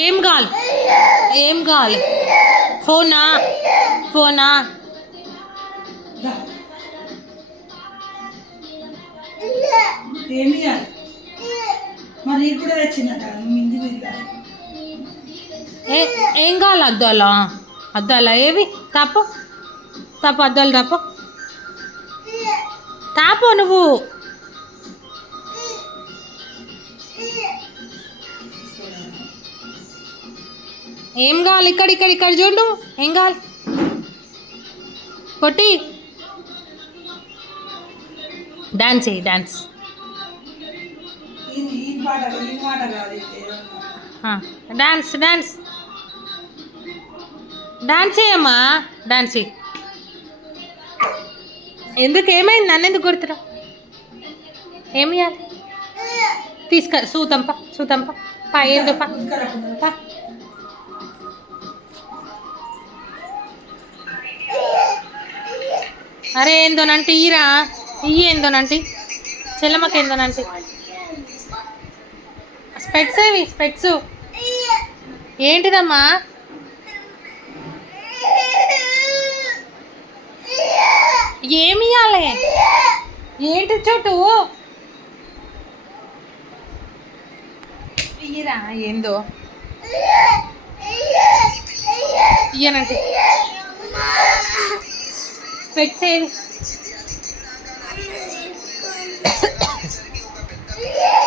ఏం కావాలి ఏం కావాలి ఫోనా ఫోనా ఏమి మరి కూడా తెచ్చిందట ఏం కావాలి అద్దాలా అద్దాలా ఏవి తాపు తాపు అద్దాలు తాపు తాపు నువ్వు ఏం కావాలి ఇక్కడ ఇక్కడ ఇక్కడ చూడు ఏం కావాలి కొట్టి డాన్స్ చేయి డాన్స్ డాన్స్ డాన్స్ డాన్స్ చేయమ్మా డాన్స్ చేయి ఎందుకు ఏమైంది నన్ను ఎందుకు కొడుతురా ఏమి ఇవ్వాలి సూతంప సూతంప పా ఏందో పా అరే ఏందోనంటే ఈరా ఇయ్యి ఏందోనంటే చెల్లమ్మకి ఏందోనంటే స్పెట్స్ ఏవి స్పెట్స్ ఏంటిదమ్మా ఏమి ఇవ్వాలి ఏంటి చోటు ఇయ్యరా ఏందో ఇయ్యనంటే స్పెట్స్ ఏవి